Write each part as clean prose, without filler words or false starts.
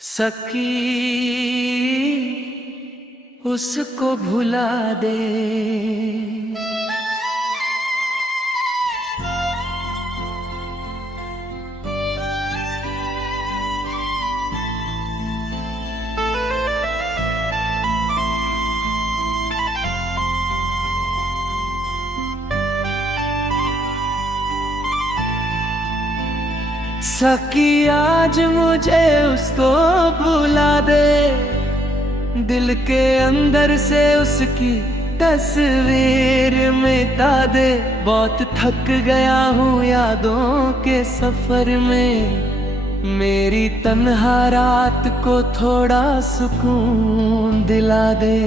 सकी उसको भुला दे। सकी आज मुझे उसको भुला दे, दिल के अंदर से उसकी तस्वीर मिटा दे। बहुत थक गया हूँ यादों के सफर में, मेरी तन्हा रात को थोड़ा सुकून दिला दे।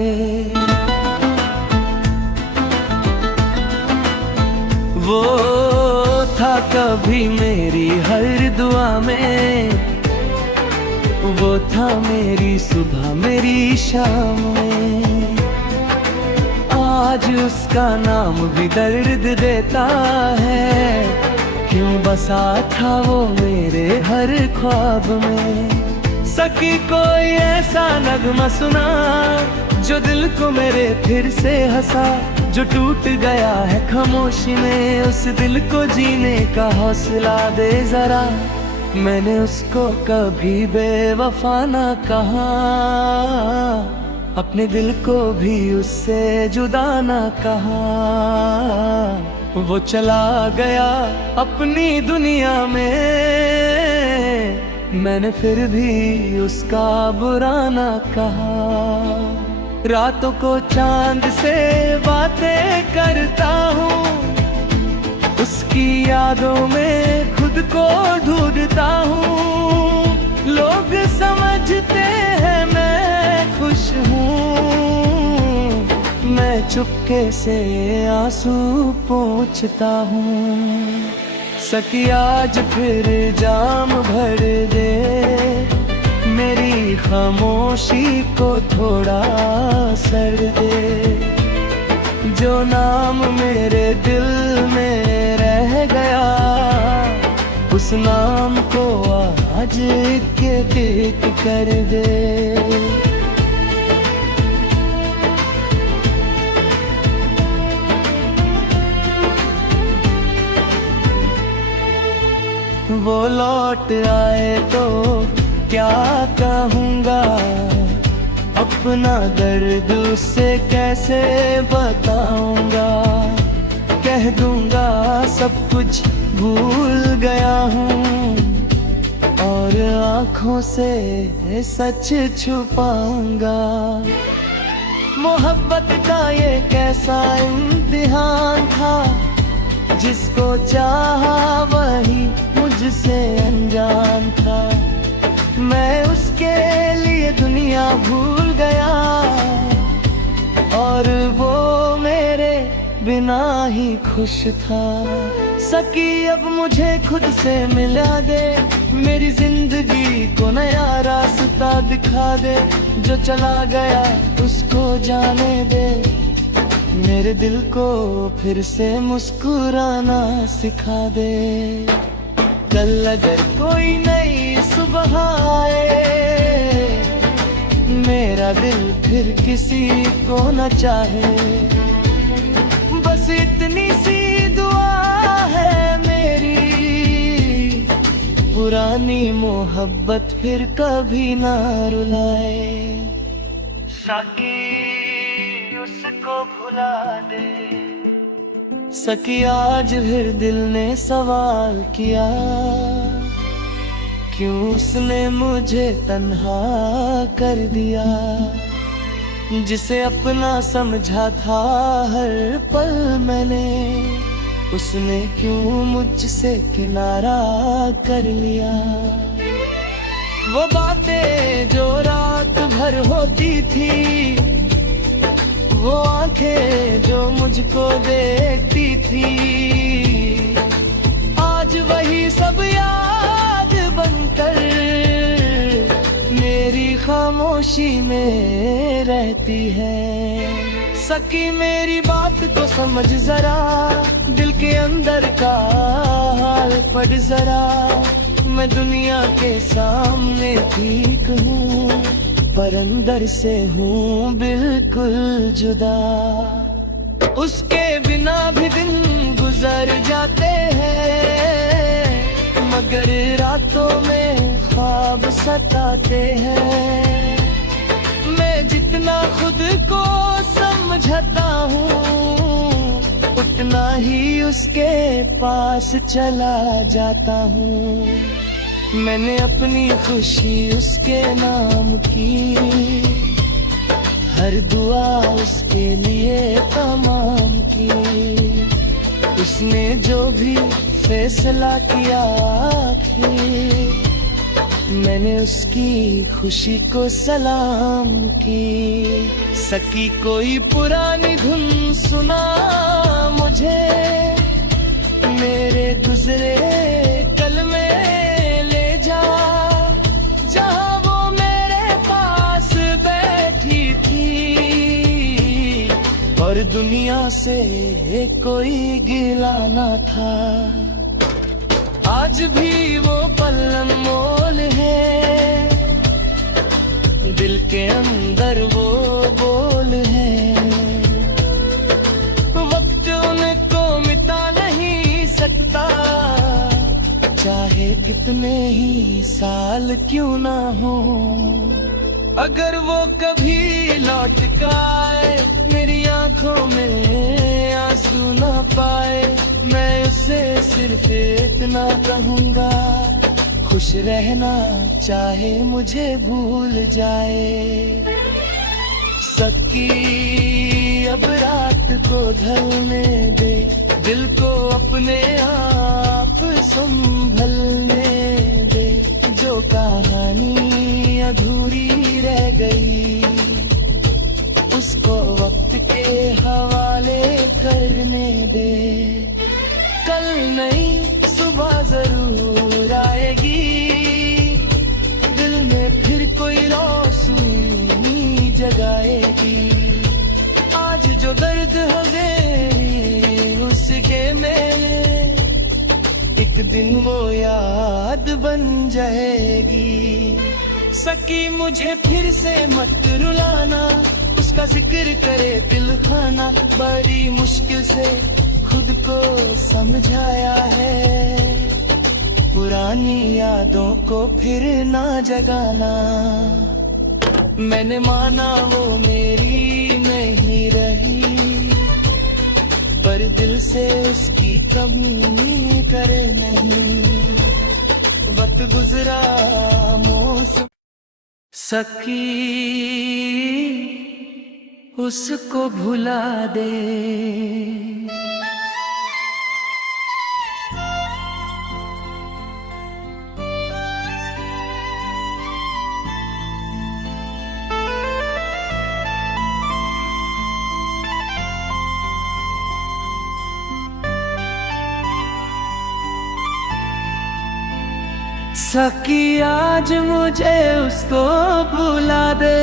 वो था कभी मेरी हर दुआ में, वो था मेरी सुबह मेरी शाम में। आज उसका नाम भी दर्द देता है, क्यों बसा था वो मेरे हर ख्वाब में। सकी कोई ऐसा नगमा सुना जो दिल को मेरे फिर से हंसा, जो टूट गया है खामोशी में, उस दिल को जीने का हौसला दे जरा। मैंने उसको कभी बेवफा ना कहा, अपने दिल को भी उससे जुदा ना कहा। वो चला गया अपनी दुनिया में, मैंने फिर भी उसका बुरा ना कहा। रातों को चांद से बातें करता हूँ, उसकी यादों में खुद को ढूंढता हूँ। लोग समझते हैं मैं खुश हूँ, मैं चुपके से आंसू पोंछता हूँ। सकी आज फिर जाम भर दे, मेरी खामोशी को थोड़ा सर दे। जो नाम मेरे दिल में रह गया, उस नाम को आज एक कर दे। वो लौट आए तो क्या कहूँगा, अपना दर्द उससे कैसे बताऊंगा। कह दूंगा सब कुछ भूल गया हूँ, और आँखों से सच छुपाऊंगा। मोहब्बत का ये कैसा इम्तिहान था, जिसको चाहा वही मुझसे अनजान था। मैं उसके लिए दुनिया भूल गया, और वो मेरे बिना ही खुश था। सकी अब मुझे खुद से मिला दे, मेरी जिंदगी को नया रास्ता दिखा दे। जो चला गया उसको जाने दे, मेरे दिल को फिर से मुस्कुराना सिखा दे। कल अगर कोई नई सुबह आए, मेरा दिल फिर किसी को न चाहे। बस इतनी सी दुआ है मेरी, पुरानी मोहब्बत फिर कभी ना रुलाए। सकी उसको भुला दे। सकी आज फिर दिल ने सवाल किया, क्यों उसने मुझे तन्हा कर दिया। जिसे अपना समझा था हर पल मैंने, उसने क्यों मुझसे किनारा कर लिया। वो बातें जो रात भर होती थी, वो आंखें जो मुझको देखती थी, आज वही सब याद बनकर मेरी खामोशी में रहती है। सकी मेरी बात को समझ जरा, दिल के अंदर का हाल पढ़ जरा। मैं दुनिया के सामने ठीक हूँ, पर अंदर से हूँ बिल्कुल जुदा। उसके बिना भी दिन गुजर जाते हैं, मगर रातों में ख्वाब सताते हैं। मैं जितना खुद को समझता हूँ, उतना ही उसके पास चला जाता हूँ। मैंने अपनी खुशी उसके नाम की, हर दुआ उसके लिए तमाम की। उसने जो भी फैसला किया आखिर, मैंने उसकी खुशी को सलाम की। सकी कोई पुरानी धुन सुना मुझे, मेरे गुजरे कल में ले जा, जहाँ वो मेरे पास बैठी थी, और दुनिया से कोई गिला न था। आज भी वो पल अनमोल है, दिल के अंदर वो बोल है। वक्त उनको मिटा नहीं सकता, चाहे कितने ही साल क्यों ना हो। अगर वो कभी लौट कर आए, मेरी आंखों में आंसू ना पाए, मैं उसे सिर्फ इतना कहूँगा, खुश रहना चाहे मुझे भूल जाए। सकी अब रात को ढलने दे, दिल को अपने आप संभलने दे। जो कहानी अधूरी रह गई, उसको वक्त के हवाले करने दे। कल नई सुबह जरूर आएगी, दिल में फिर कोई रोशनी जगाएगी। आज जो दर्द है उसके में एक दिन वो याद बन जाएगी। सकी मुझे फिर से मत रुलाना, उसका जिक्र करे दिल खाना। बड़ी मुश्किल से खुद को समझाया है, पुरानी यादों को फिर ना जगाना। मैंने माना वो मेरी नहीं रही, पर दिल से उसकी कमी करे नहीं। वक्त गुजरा मौसम, सकी उसको भुला दे। सकी आज मुझे उसको भुला दे,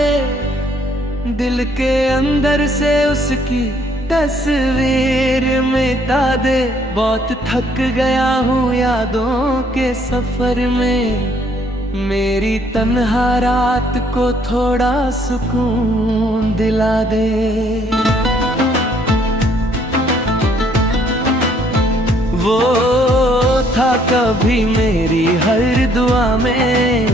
दिल के अंदर से उसकी तस्वीर मिटा दे। बहुत थक गया हूँ यादों के सफर में, मेरी तन्हा रात को थोड़ा सुकून दिला दे। वो था कभी मेरी हर दुआ में,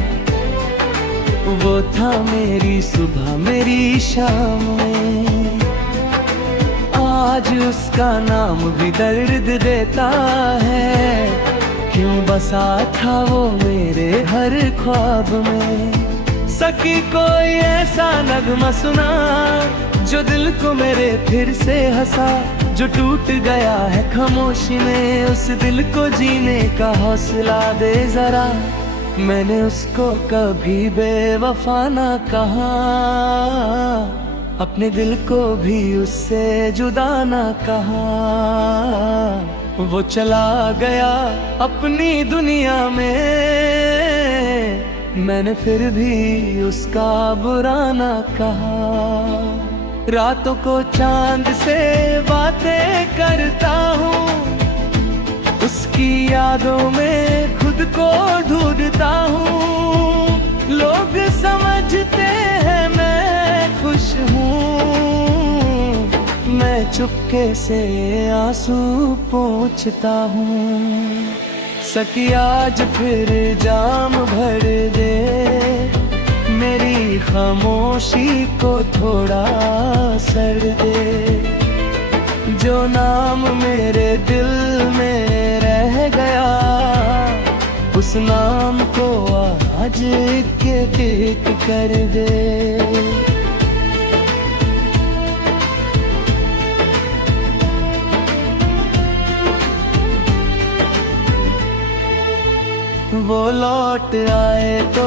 वो था मेरी सुबह मेरी शाम में। आज उसका नाम भी दर्द देता है, क्यों बसा था वो मेरे हर ख्वाब में। सकी कोई ऐसा नगमा सुना, जो दिल को मेरे फिर से हंसा। जो टूट गया है खामोशी में, उस दिल को जीने का हौसला दे जरा। मैंने उसको कभी बेवफा ना कहा, अपने दिल को भी उससे जुदा ना कहा। वो चला गया अपनी दुनिया में, मैंने फिर भी उसका बुरा ना कहा। रातों को चांद से बातें करता हूँ, उसकी यादों में खुद खुद को ढूंढता हूँ, लोग समझते हैं मैं खुश हूँ, मैं चुपके से आंसू पोंछता हूँ। सकी आज फिर जाम भर दे, मेरी खामोशी को थोड़ा सर दे। जो नाम मेरे दिल में रह गया, उस नाम को आज एक कर दे। वो लौट आए तो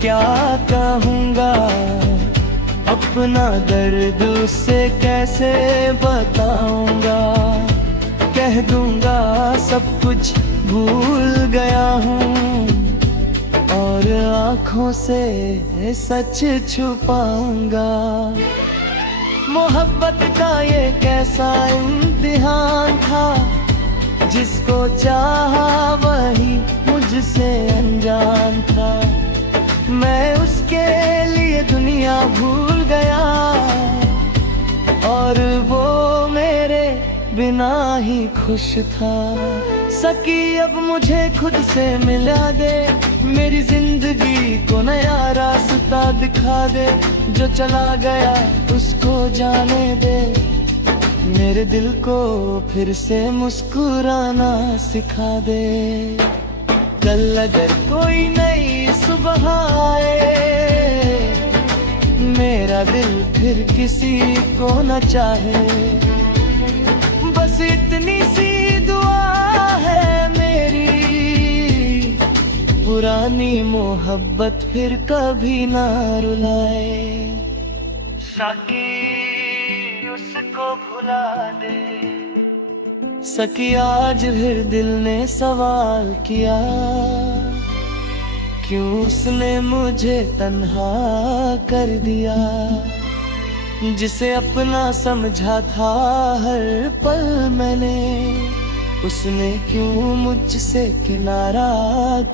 क्या कहूँगा, अपना दर्द उससे कैसे बताऊँगा। कह दूँगा सब कुछ भूल गया हूँ, और आँखों से सच छुपाऊँगा। मोहब्बत का ये कैसा इम्तिहान था, जिसको चाहा वही मुझसे अनजान था। मैं उसके लिए दुनिया भूल गया, और वो मेरे बिना ही खुश था। सकी अब मुझे खुद से मिला दे, मेरी जिंदगी को नया रास्ता दिखा दे। जो चला गया उसको जाने दे, मेरे दिल को फिर से मुस्कुराना सिखा दे। कल अगर कोई नई सुबह आए, मेरा दिल फिर किसी को न चाहे। बस इतनी सी दुआ है मेरी, पुरानी मोहब्बत फिर कभी ना रुलाए। साकी उसको भुला दे। सकी आज फिर दिल ने सवाल किया, क्यों उसने मुझे तन्हा कर दिया। जिसे अपना समझा था हर पल मैंने, उसने क्यों मुझसे किनारा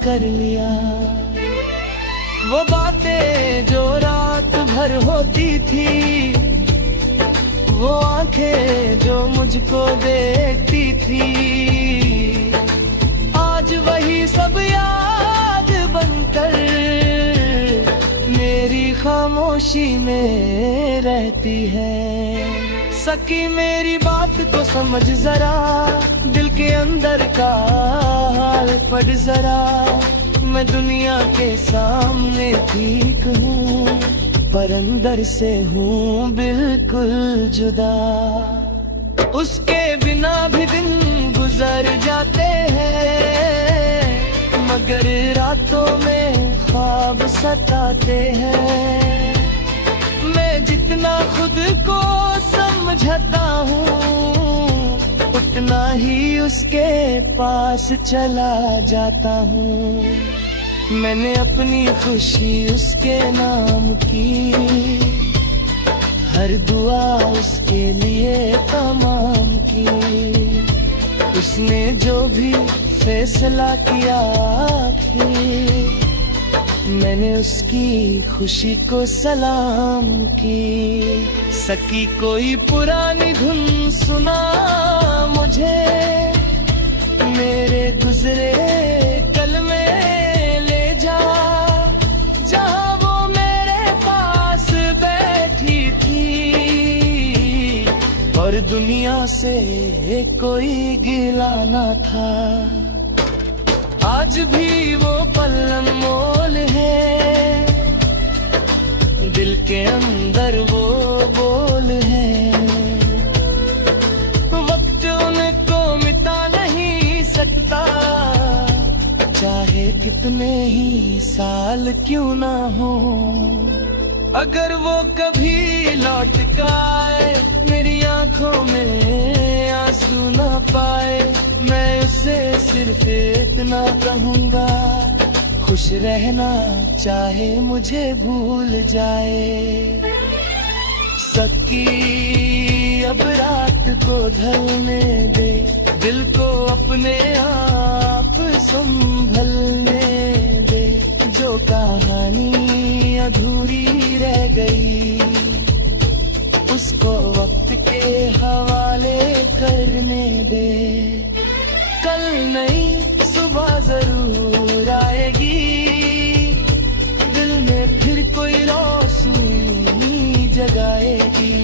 कर लिया। वो बातें जो रात भर होती थी, वो आंखें जो मुझको देखती थी, आज वही सब याद बनकर मेरी खामोशी में रहती है। सकी मेरी बात को समझ जरा, दिल के अंदर का हाल पढ़ जरा। मैं दुनिया के सामने ठीक हूँ, पर अंदर से हूँ बिल्कुल जुदा। उसके बिना भी दिन गुजर जाते हैं, मगर रातों में ख्वाब सताते हैं। मैं जितना खुद को समझता हूँ, उतना ही उसके पास चला जाता हूँ। मैंने अपनी खुशी उसके नाम की, हर दुआ उसके लिए तमाम की। उसने जो भी फैसला किया आखिर, मैंने उसकी खुशी को सलाम की। सकी कोई पुरानी धुन सुना मुझे, मेरे गुजरे कल में जहाँ वो मेरे पास बैठी थी, और दुनिया से कोई गिला न था। आज भी वो पल अनमोल है, दिल के अंदर वो बोल है। वक्त उनको मिटा नहीं सकता, चाहे कितने ही साल क्यों ना हो। अगर वो कभी लौट कर आए, मेरी आंखों में आंसू ना पाए, मैं उसे सिर्फ इतना कहूँगा, खुश रहना चाहे मुझे भूल जाए। सकी अब रात को ढलने दे, दिल को अपने आप संभलने दे, जो कहानी अधूरी रह गई उसको वक्त के हवाले करने दे। कल नई सुबह जरूर आएगी, दिल में फिर कोई रोशनी जगाएगी।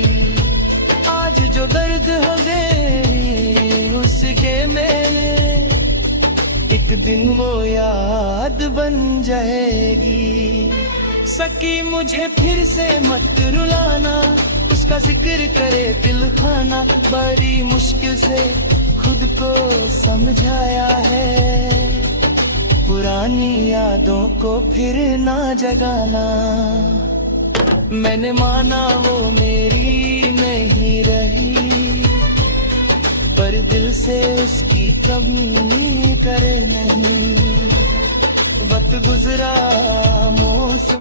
आज जो दर्द हमें उसके में एक दिन वो याद बन जाएगी। सकी मुझे फिर से मत रुलाना, उसका जिक्र करे दिल खाना। बड़ी मुश्किल से खुद को समझाया है, पुरानी यादों को फिर ना जगाना। मैंने माना वो मेरी नहीं रही, पर दिल से उसकी कमी करे नहीं। वक्त गुजरा मौसम